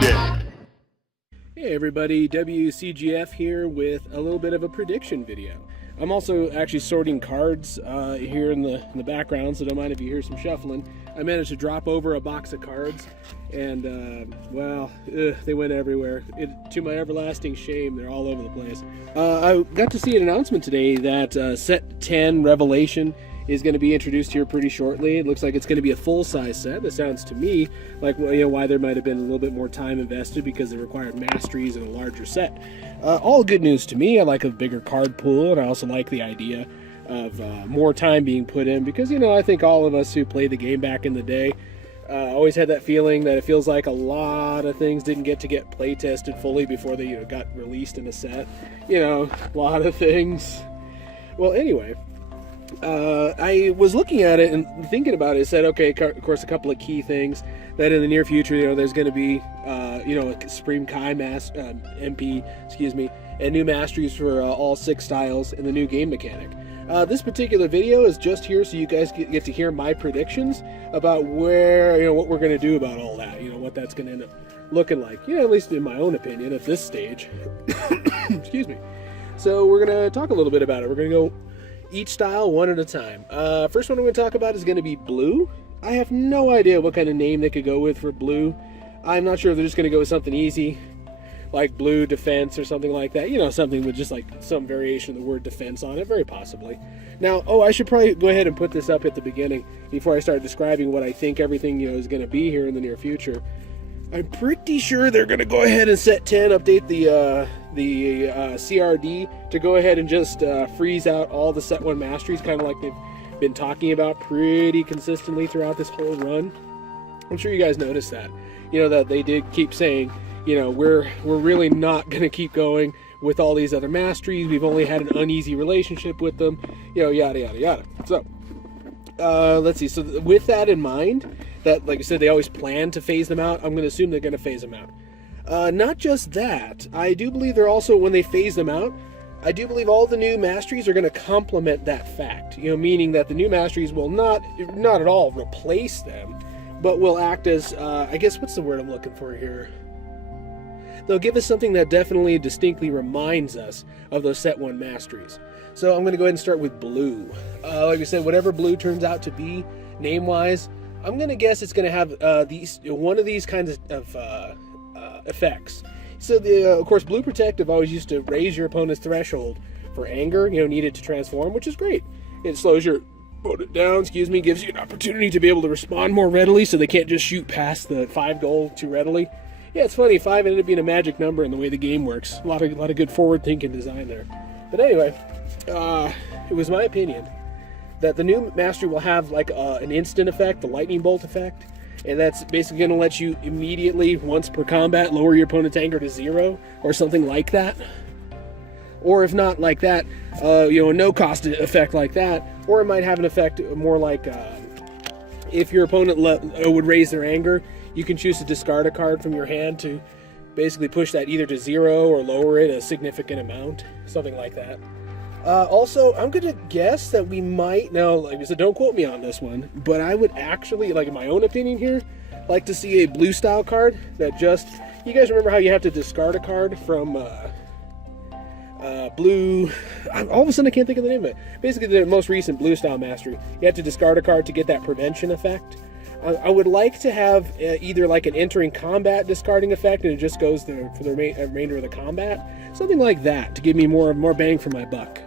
dead. Hey everybody, WCGF here with a little bit of a prediction video. I'm also actually sorting cards here in the background, so don't mind if you hear some shuffling. I managed to drop over a box of cards, and well, they went everywhere. To my everlasting shame, they're all over the place. I got to see an announcement today that set 10 Revelation is going to be introduced here pretty shortly. It looks like it's going to be a full-size set. That sounds to me like, well, why there might have been a little bit more time invested, because it required masteries and a larger set. All good news to me. I like a bigger card pool, and I also like the idea of more time being put in, because I think all of us who played the game back in the day always had that feeling that it feels like a lot of things didn't get play tested fully before they got released in a set. A lot of things. Well, anyway, I was looking at it and thinking about it and said, okay, of course, a couple of key things that in the near future, there's going to be, a Supreme Kai MP, and new masteries for all 6 styles and the new game mechanic. This particular video is just here so you guys get to hear my predictions about where, what we're going to do about all that, what that's going to end up looking like, at least in my own opinion at this stage. Excuse me. So we're going to talk a little bit about it. We're going to go each style one at a time. First one I'm going to talk about is going to be blue. I have no idea what kind of name they could go with for blue. I'm not sure if they're just going to go with something easy, like blue defense or something like that. Something with just like some variation of the word defense on it, very possibly. Now, I should probably go ahead and put this up at the beginning before I start describing what I think everything is going to be here in the near future. I'm pretty sure they're going to go ahead and set 10, update the CRD to go ahead and just freeze out all the set 1 masteries, kind of like they've been talking about pretty consistently throughout this whole run. I'm sure you guys noticed that. That they did keep saying, we're really not going to keep going with all these other masteries. We've only had an uneasy relationship with them, yada, yada, yada. So, let's see. So with that in mind, that, like I said, they always plan to phase them out, I'm going to assume they're going to phase them out. Not just that, I do believe they're also, when they phase them out, I do believe all the new masteries are going to complement that fact, meaning that the new masteries will not at all replace them, but will act as, I guess, what's the word I'm looking for here? They'll give us something that definitely distinctly reminds us of those set 1 masteries. So I'm going to go ahead and start with blue. Like I said, whatever blue turns out to be, name-wise, I'm going to guess it's going to have one of these kinds of effects. So, of course, blue protective always used to raise your opponent's threshold for anger, needed to transform, which is great. It slows your opponent down, gives you an opportunity to be able to respond more readily, so they can't just shoot past the 5 goal too readily. Yeah, it's funny, 5 ended up being a magic number in the way the game works. A lot of good forward-thinking design there. But anyway, it was my opinion that the new mastery will have like an instant effect, the lightning bolt effect, and that's basically going to let you immediately, once per combat, lower your opponent's anger to 0 or something like that. Or if not like that, a no-cost effect like that. Or it might have an effect more like if your opponent would raise their anger, you can choose to discard a card from your hand to basically push that either to 0 or lower it a significant amount, something like that. Also, I'm going to guess that we might, now, like I said, don't quote me on this one, but I would actually, like in my own opinion here, like to see a blue style card that just, you guys remember how you have to discard a card from blue, all of a sudden I can't think of the name of it. Basically, the most recent blue style mastery, you have to discard a card to get that prevention effect. I would like to have either like an entering combat discarding effect, and it just goes there for the remainder of the combat. Something like that to give me more bang for my buck.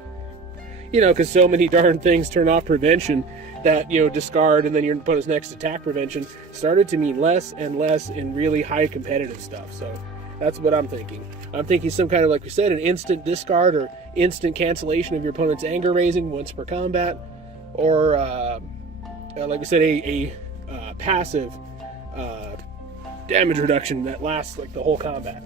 Because so many darn things turn off prevention that, discard and then your opponent's next attack prevention started to mean less and less in really high competitive stuff. So that's what I'm thinking. I'm thinking some kind of, like we said, an instant discard or instant cancellation of your opponent's anger raising once per combat, or like we said, a passive damage reduction that lasts like the whole combat.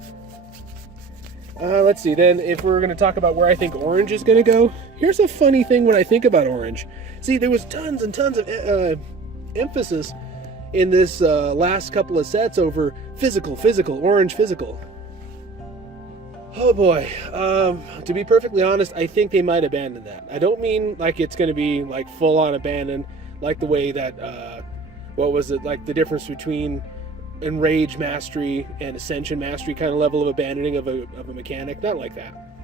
Let's see, then if we're going to talk about where I think orange is going to go, here's a funny thing when I think about orange. See, there was tons and tons of emphasis in this last couple of sets over physical, orange physical. Oh boy, to be perfectly honest, I think they might abandon that. I don't mean like it's going to be like full on abandoned, like the way that, what was it, like the difference between enrage mastery and ascension mastery kind of level of abandoning of a mechanic. Not like that.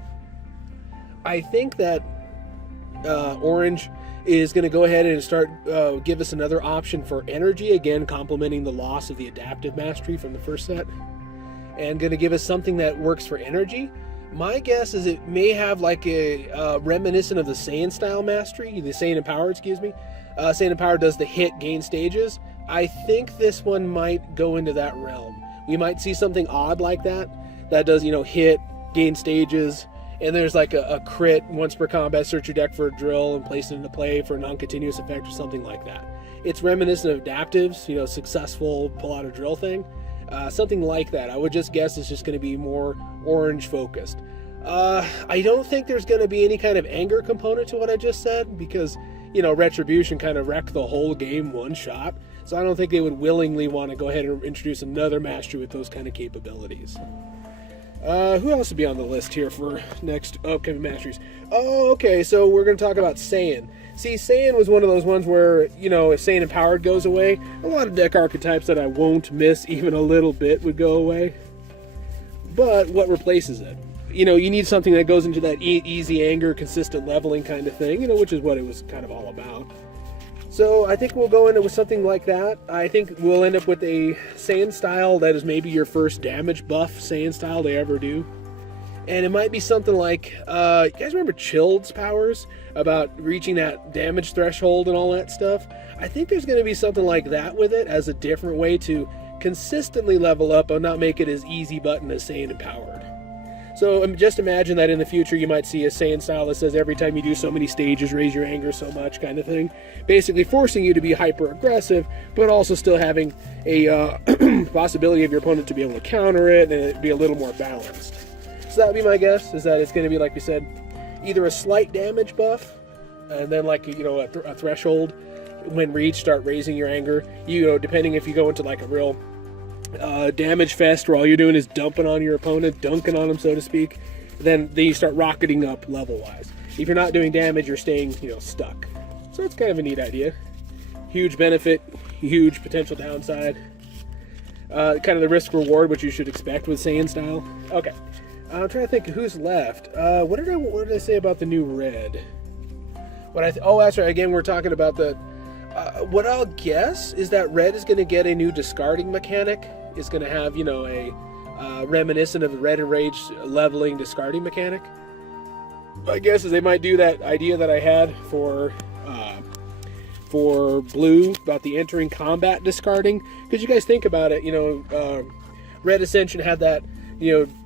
I think that Orange is going to go ahead and start give us another option for energy, again complementing the loss of the adaptive mastery from the first set, and going to give us something that works for energy. My guess is it may have like a reminiscent of the Saiyan style mastery, the Saiyan Empower, excuse me. Saiyan Empower does the hit gain stages. I think this one might go into that realm. We might see something odd like that does, hit, gain stages, and there's like a crit once per combat, search your deck for a drill and place it into play for a non-continuous effect or something like that. It's reminiscent of adaptives, successful pull out a drill thing. Something like that. I would just guess it's just going to be more orange focused. I don't think there's going to be any kind of anger component to what I just said because, Retribution kind of wrecked the whole game one shot. So I don't think they would willingly want to go ahead and introduce another mastery with those kind of capabilities. Who else would be on the list here for next upcoming masteries? Oh, okay, so we're going to talk about Saiyan. See, Saiyan was one of those ones where, if Saiyan Empowered goes away, a lot of deck archetypes that I won't miss even a little bit would go away. But what replaces it? You need something that goes into that easy anger, consistent leveling kind of thing, which is what it was kind of all about. So I think we'll go into with something like that. I think we'll end up with a Saiyan style that is maybe your first damage buff Saiyan style they ever do. And it might be something like, you guys remember Chilled's powers? About reaching that damage threshold and all that stuff? I think there's going to be something like that with it as a different way to consistently level up and not make it as easy button as Saiyan Empowered. So just imagine that in the future you might see a Saiyan style that says every time you do so many stages, raise your anger so much kind of thing. Basically forcing you to be hyper aggressive, but also still having a possibility of your opponent to be able to counter it and it be a little more balanced. So that would be my guess, is that it's going to be, like we said, either a slight damage buff, and then like, a threshold. When reached, start raising your anger. Depending if you go into like a real damage fest where all you're doing is dumping on your opponent, dunking on them, so to speak, then you start rocketing up level-wise. If you're not doing damage, you're staying, stuck. So it's kind of a neat idea. Huge benefit, huge potential downside. Kind of the risk-reward, which you should expect with Saiyan style. Okay. I'm trying to think who's left. What did I say about the new red? Oh, that's right. Again, we're talking about the... what I'll guess is that red is going to get a new discarding mechanic. It's going to have, a reminiscent of the red and rage leveling discarding mechanic. My guess is they might do that idea that I had for blue about the entering combat discarding. Because you guys think about it, red Ascension had that,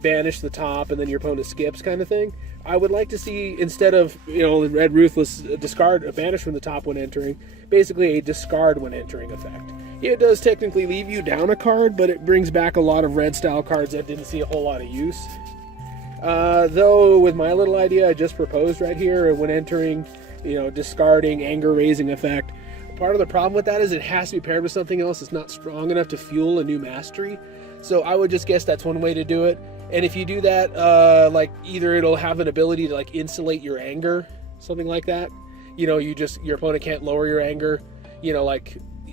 banish the top and then your opponent skips kind of thing. I would like to see, instead of, the red ruthless discard, a banish from the top when entering, basically a discard when entering effect. It does technically leave you down a card, but it brings back a lot of red style cards that didn't see a whole lot of use. Though with my little idea I just proposed right here, when entering, discarding, anger raising effect, part of the problem with that is it has to be paired with something else that's not strong enough to fuel a new mastery. So I would just guess that's one way to do it. And if you do that, either it'll have an ability to insulate your anger, something like that. Your opponent can't lower your anger,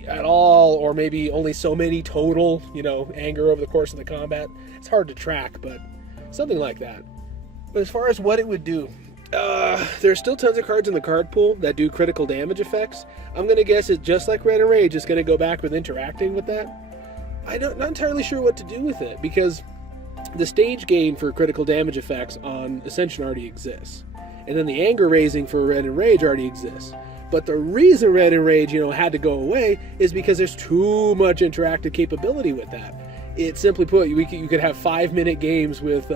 at all, or maybe only so many total, anger over the course of the combat. It's hard to track, but something like that. But as far as what it would do, there's still tons of cards in the card pool that do critical damage effects. I'm going to guess it, just like Red and Rage, is going to go back with interacting with that. I'm not entirely sure what to do with it, because the stage gain for critical damage effects on Ascension already exists. And then the anger raising for Red and Rage already exists. But the reason Red and Rage, had to go away is because there's too much interactive capability with that. It's simply put, you could have 5-minute games with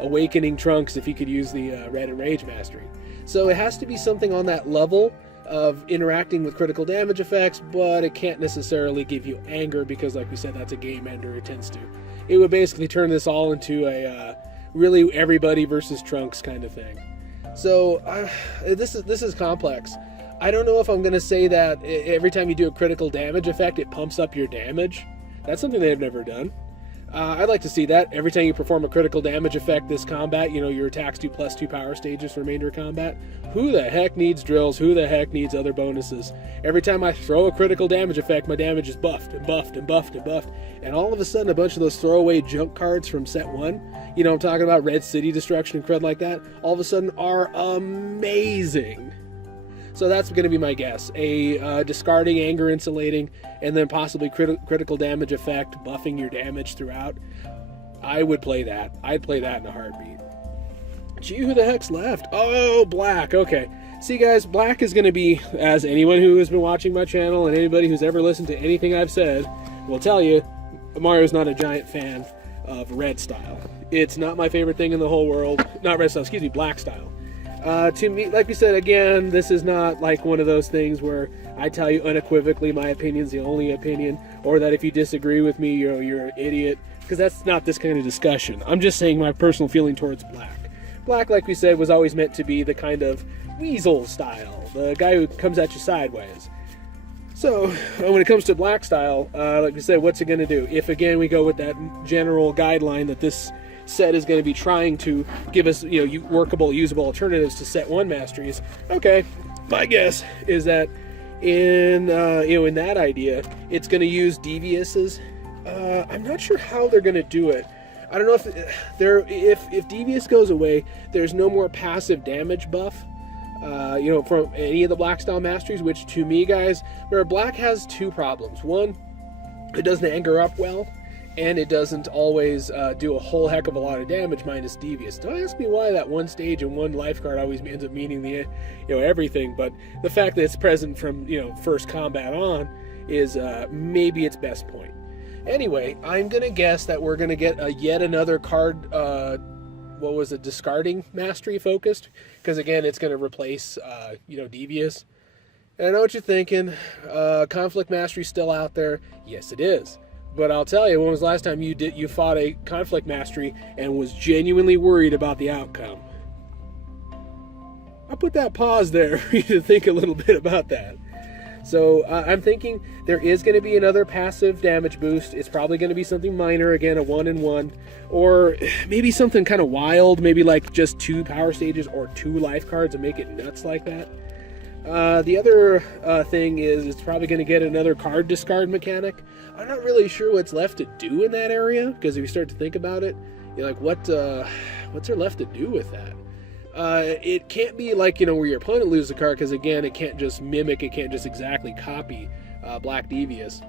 Awakening Trunks if you could use the Red and Rage mastery. So it has to be something on that level of interacting with critical damage effects, but it can't necessarily give you anger because, like we said, that's a game ender. It tends to. It would basically turn this all into a really everybody versus Trunks kind of thing. So this is complex. I don't know if I'm going to say that every time you do a critical damage effect, it pumps up your damage. That's something they've never done. I'd like to see that. Every time you perform a critical damage effect this combat, you know, your attacks do +2 power stages for remainder of combat. Who the heck needs drills? Who the heck needs other bonuses? Every time I throw a critical damage effect, my damage is buffed and buffed and buffed and buffed. And all of a sudden, a bunch of those throwaway junk cards from set 1, you know, I'm talking about Red City Destruction and crud like that, all of a sudden are amazing. So that's going to be my guess. A discarding, anger insulating, and then possibly critical damage effect, buffing your damage throughout. I would play that. I'd play that in a heartbeat. Gee, who the heck's left? Oh, Black. Okay. See, guys, Black is going to be, as anyone who has been watching my channel and anybody who's ever listened to anything I've said will tell you, Mario's not a giant fan of red style. It's not my favorite thing in the whole world. Not red style, excuse me, black style. To me, like we said, again, this is not like one of those things where I tell you unequivocally my opinion's the only opinion, or that if you disagree with me, you're an idiot, because that's not this kind of discussion. I'm just saying my personal feeling towards Black. Black, like we said, was always meant to be the kind of weasel style, the guy who comes at you sideways. So, when it comes to Black style, like we said, what's it going to do? If, again, we go with that general guideline that this set is going to be trying to give us, you know, workable, usable alternatives to set 1 masteries. Okay, my guess is that in in that idea, it's going to use Deviouses. I'm not sure how they're going to do it. I don't know if Devious goes away, there's no more passive damage buff. You know, from any of the Black style masteries, which to me, guys, where Black has 2 problems. One, it doesn't anger up well, and it doesn't always do a whole heck of a lot of damage minus Devious. Don't ask me why that 1 stage and 1 life card always ends up meaning the, you know, everything, but the fact that it's present from, you know, first combat on is maybe its best point. Anyway, I'm gonna guess that we're gonna get yet another card. What was it? Discarding mastery focused, because again, it's gonna replace you know, Devious. And I know what you're thinking. Conflict mastery's still out there. Yes, it is. But I'll tell you, when was the last time you fought a conflict mastery and was genuinely worried about the outcome? I'll put that pause there for you to think a little bit about that. So I'm thinking there is going to be another passive damage boost. It's probably going to be something minor, again, a 1-in-1, or maybe something kind of wild, maybe like just 2 power stages or 2 life cards and make it nuts like that. The other thing is it's probably going to get another card discard mechanic. I'm not really sure what's left to do in that area, because if you start to think about it, you're like, what's there left to do with that? It can't be like, you know, where your opponent loses a card, because again, it can't just mimic, it can't just exactly copy Black Devious.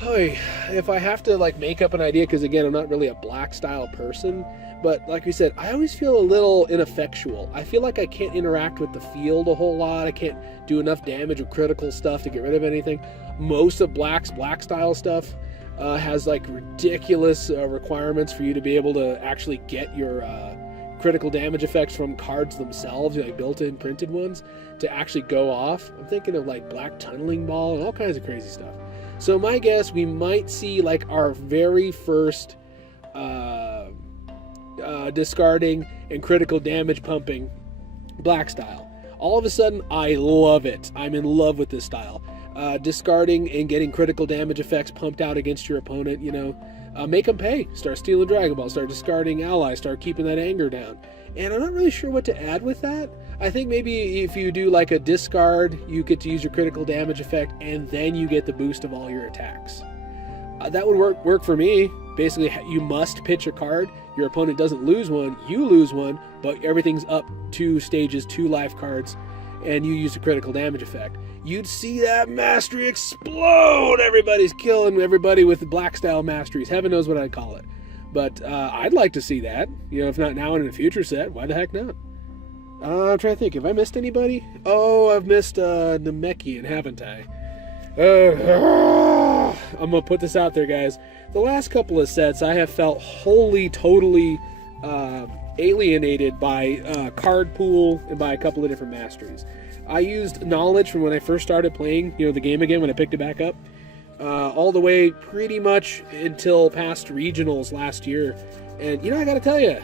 If I have to like make up an idea, because again, I'm not really a Black style person, but like we said, I always feel a little ineffectual. I feel like I can't interact with the field a whole lot. I can't do enough damage with critical stuff to get rid of anything. Most of Black's Black style stuff has like ridiculous requirements for you to be able to actually get your critical damage effects from cards themselves, like built-in printed ones, to actually go off. I'm thinking of like Black Tunneling Ball and all kinds of crazy stuff. So my guess, we might see like our very first discarding and critical damage pumping Black style. All of a sudden, I love it. I'm in love with this style. Discarding and getting critical damage effects pumped out against your opponent, you know, make them pay. Start stealing Dragon Ball, start discarding allies, start keeping that anger down. And I'm not really sure what to add with that. I think maybe if you do like a discard, you get to use your critical damage effect, and then you get the boost of all your attacks. That would work for me. Basically, you must pitch a card. Your opponent doesn't lose one, you lose one, but everything's up 2 stages, 2 life cards, and you use the critical damage effect. You'd see that mastery explode! Everybody's killing everybody with the Black style masteries. Heaven knows what I'd call it. But I'd like to see that. You know, if not now and in a future set, why the heck not? I'm trying to think. Have I missed anybody? Oh, I've missed Namekian, haven't I? I'm going to put this out there, guys. The last couple of sets, I have felt wholly, totally alienated by card pool and by a couple of different masteries. I used Knowledge from when I first started playing, you know, the game again when I picked it back up, all the way pretty much until past regionals last year. And, you know, I gotta tell you,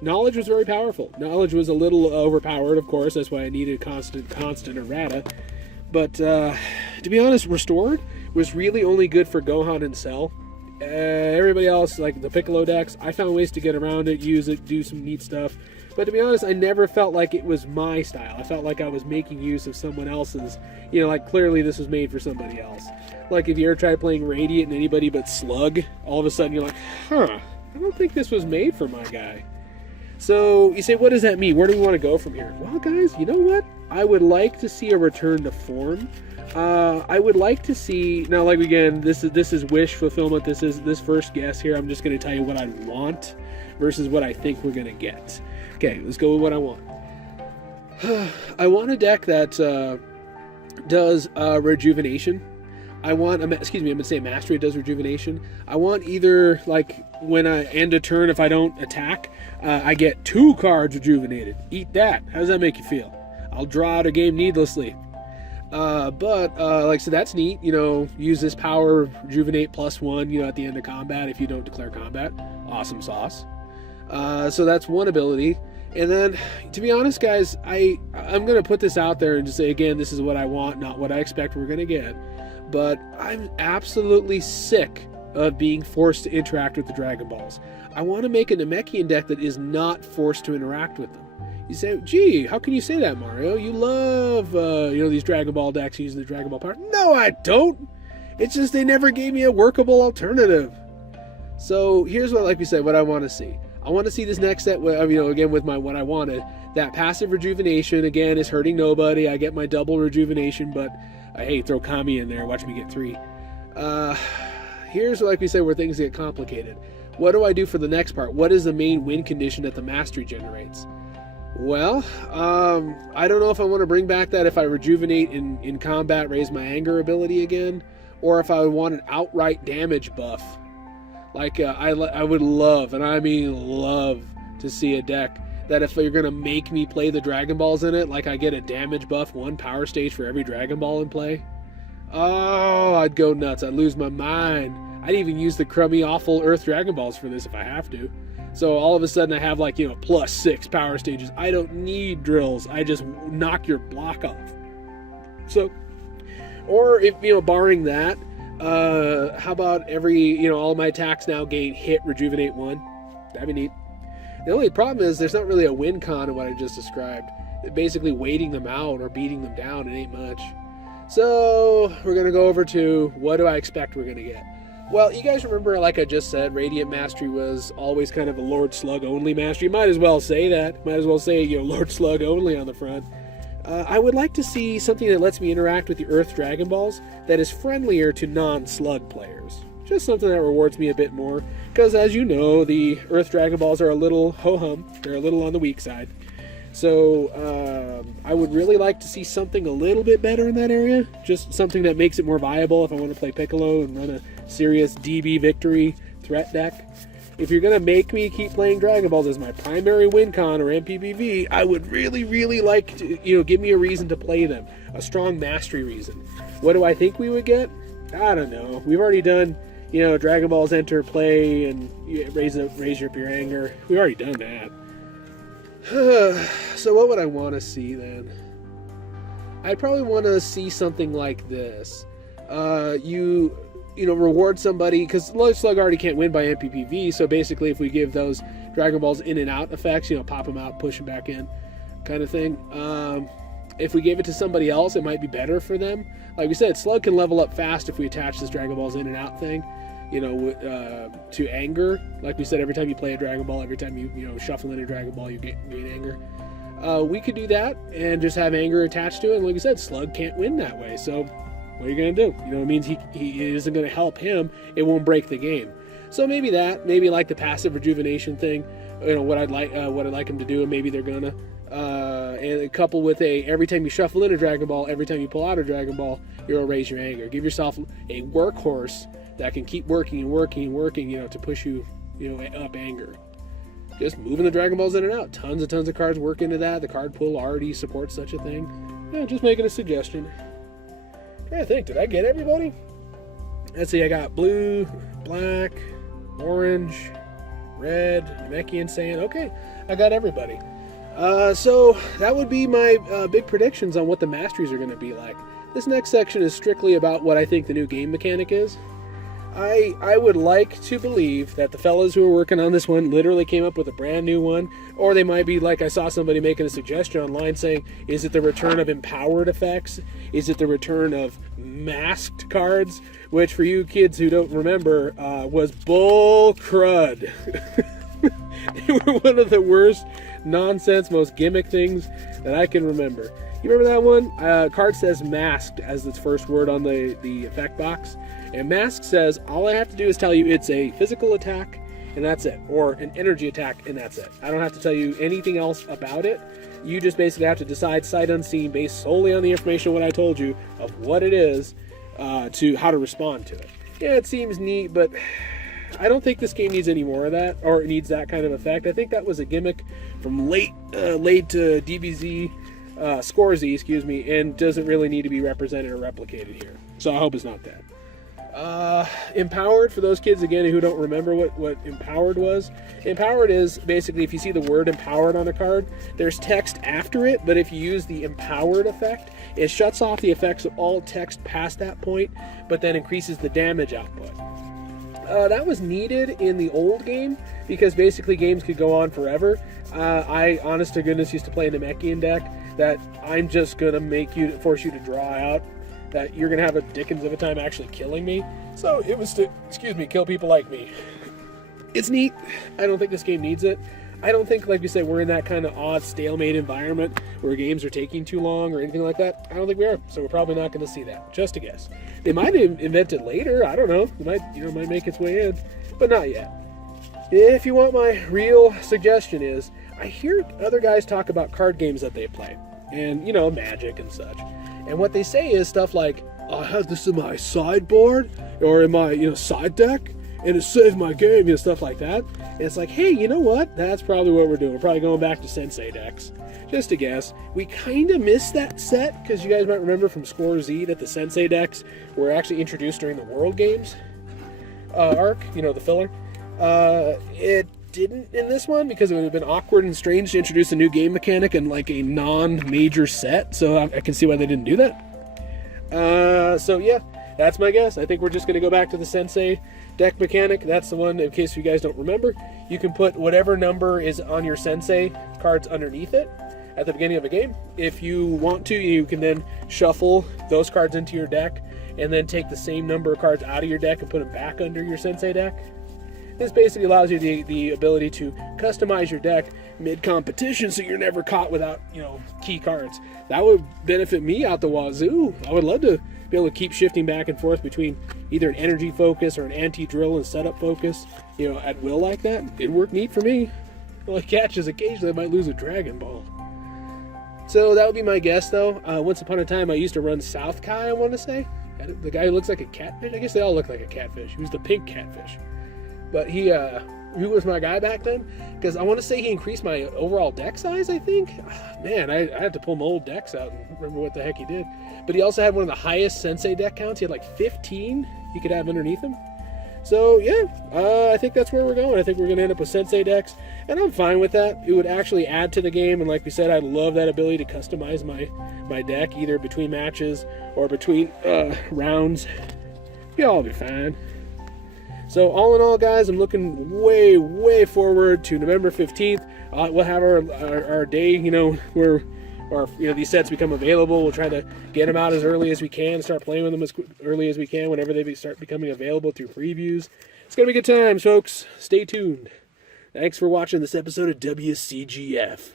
Knowledge was very powerful. Knowledge was a little overpowered, of course. That's why I needed constant errata. But to be honest, Restored was really only good for Gohan and Cell. Everybody else, like the Piccolo decks, I found ways to get around it, use it, do some neat stuff. But to be honest, I never felt like it was my style. I felt like I was making use of someone else's. You know, like clearly this was made for somebody else. Like if you ever try playing Radiant and anybody but Slug, all of a sudden you're like, huh, I don't think this was made for my guy. So you say, what does that mean? Where do we want to go from here? Well, guys, you know what? I would like to see a return to form. I would like to see, now like again, this is wish fulfillment. This first guess here. I'm just going to tell you what I want versus what I think we're going to get. Okay, let's go with what I want. I want a deck that does rejuvenation. I want, I'm going to say mastery does rejuvenation. I want either, like, when I end a turn, if I don't attack, I get 2 cards rejuvenated. Eat that. How does that make you feel? I'll draw out a game needlessly. So that's neat. You know, use this power, rejuvenate +1, you know, at the end of combat if you don't declare combat. Awesome sauce. So that's one ability. And then, to be honest, guys, I'm going to put this out there and just say, again, this is what I want, not what I expect we're going to get. But I'm absolutely sick of being forced to interact with the Dragon Balls. I want to make a Namekian deck that is not forced to interact with them. You say, gee, how can you say that, Mario? You love, these Dragon Ball decks using the Dragon Ball power. No, I don't. It's just they never gave me a workable alternative. So here's what, like we said, what I want to see. I want to see this next set, again, with my what I wanted. That passive rejuvenation, again, is hurting nobody. I get my double rejuvenation, but hey, throw Kami in there. Watch me get 3. Here's, like we said, where things get complicated. What do I do for the next part? What is the main win condition that the mastery generates? Well, I don't know if I want to bring back that if I rejuvenate in combat, raise my anger ability again, or if I want an outright damage buff. Like, I would love, and I mean love, to see a deck that if you're going to make me play the Dragon Balls in it, like I get a damage buff, 1 power stage for every Dragon Ball in play. Oh, I'd go nuts. I'd lose my mind. I'd even use the crummy, awful Earth Dragon Balls for this if I have to. So all of a sudden I have like, +6 power stages. I don't need drills. I just knock your block off. So, or if, barring that, how about all my attacks now gain hit, rejuvenate 1? That'd be neat. The only problem is there's not really a win con in what I just described. Basically waiting them out or beating them down, it ain't much. So we're going to go over to what do I expect we're going to get. Well, you guys remember, like I just said, Radiant Mastery was always kind of a Lord Slug only mastery. Might as well say that. Might as well say, Lord Slug only on the front. I would like to see something that lets me interact with the Earth Dragon Balls that is friendlier to non-Slug players. Just something that rewards me a bit more. Because, as you know, the Earth Dragon Balls are a little ho-hum. They're a little on the weak side. So, I would really like to see something a little bit better in that area. Just something that makes it more viable if I want to play Piccolo and run a serious DB victory threat deck. If you're going to make me keep playing Dragon Balls as my primary win con or MPPV, I would really, really like to, give me a reason to play them. A strong mastery reason. What do I think we would get? I don't know. We've already done, Dragon Balls enter, play, and raise up your anger. We've already done that. So what would I want to see then? I'd probably want to see something like this. Reward somebody, because Lord Slug already can't win by MPPV, so basically if we give those Dragon Balls in and out effects, pop them out, push them back in, kind of thing. If we gave it to somebody else, it might be better for them. Like we said, Slug can level up fast if we attach this Dragon Balls in and out thing, to anger. Like we said, every time you play a Dragon Ball, every time you shuffle in a Dragon Ball, you gain anger. We could do that and just have anger attached to it. And like we said, Slug can't win that way, so what are you going to do? It means he isn't going to help him. It won't break the game. So maybe like the passive rejuvenation thing, what I'd like him to do, and maybe they're gonna, and couple with every time you shuffle in a Dragon Ball, every time you pull out a Dragon Ball, you'll raise your anger. Give yourself a workhorse that can keep working and working and working, to push you, up anger. Just moving the Dragon Balls in and out. Tons of cards work into that. The card pool already supports such a thing. Yeah, just making a suggestion. I think, did I get everybody? Let's see, I got blue, black, orange, red, Namekian, Saiyan. Okay, I got everybody. So that would be my big predictions on what the masteries are going to be like. This next section is strictly about what I think the new game mechanic is. I would like to believe that the fellas who are working on this one literally came up with a brand new one, or they might be like I saw somebody making a suggestion online saying, is it the return of empowered effects? Is it the return of masked cards? Which for you kids who don't remember was bull crud. They were one of the worst nonsense, most gimmick things that I can remember. You remember that one? Card says masked as its first word on the effect box. And mask says, all I have to do is tell you it's a physical attack, and that's it. Or an energy attack, and that's it. I don't have to tell you anything else about it. You just basically have to decide sight unseen based solely on the information of what I told you of what it is to how to respond to it. Yeah, it seems neat, but I don't think this game needs any more of that, or it needs that kind of effect. I think that was a gimmick from late to DBZ, Score-Z, excuse me, and doesn't really need to be represented or replicated here. So I hope it's not that. Empowered, for those kids again who don't remember what empowered was. Empowered is basically if you see the word empowered on a card, there's text after it, but if you use the empowered effect, it shuts off the effects of all text past that point, but then increases the damage output. That was needed in the old game because basically games could go on forever. I, honest to goodness, used to play in the Namekian deck that I'm just gonna force you to draw out, that you're gonna have a dickens of a time actually killing me. So it was to, kill people like me. It's neat. I don't think this game needs it. I don't think, like we said, we're in that kind of odd stalemate environment where games are taking too long or anything like that. I don't think we are, so we're probably not going to see that. Just a guess. They might invent it later. I don't know. It might make its way in, but not yet. If you want my real suggestion is, I hear other guys talk about card games that they play, and Magic and such. And what they say is stuff like, I have this in my sideboard or in my side deck, and it saved my game, stuff like that. And it's like, hey, you know what? That's probably what we're doing. We're probably going back to Sensei decks. Just a guess. We kind of missed that set, because you guys might remember from Score-Z that the Sensei decks were actually introduced during the World Games arc, the filler. It didn't in this one, because it would have been awkward and strange to introduce a new game mechanic in like a non-major set, so I can see why they didn't do that. So yeah, that's my guess. I think we're just going to go back to the Sensei deck mechanic. That's the one, in case you guys don't remember. You can put whatever number is on your Sensei cards underneath it at the beginning of a game. If you want to, you can then shuffle those cards into your deck and then take the same number of cards out of your deck and put them back under your Sensei deck. This basically allows you the ability to customize your deck mid-competition, so you're never caught without, key cards. That would benefit me out the wazoo. I would love to be able to keep shifting back and forth between either an energy focus or an anti-drill and setup focus, at will like that. It'd work neat for me. Only catch is occasionally I might lose a Dragon Ball. So that would be my guess, though. Once upon a time, I used to run South Kai, I want to say. The guy who looks like a catfish. I guess they all look like a catfish. He was the pink catfish. But he was my guy back then, because I want to say he increased my overall deck size, I think. Man, I had to pull my old decks out and remember what the heck he did. But he also had one of the highest Sensei deck counts. He had like 15 you could have underneath him. So yeah, I think that's where we're going. I think we're going to end up with Sensei decks, and I'm fine with that. It would actually add to the game, and like we said, I love that ability to customize my deck, either between matches or between rounds. You'll all be fine. So all in all, guys, I'm looking way, way forward to November 15th. We'll have our day, where these sets become available. We'll try to get them out as early as we can, start playing with them as early as we can whenever they start becoming available through previews. It's going to be good times, folks. Stay tuned. Thanks for watching this episode of WCGF.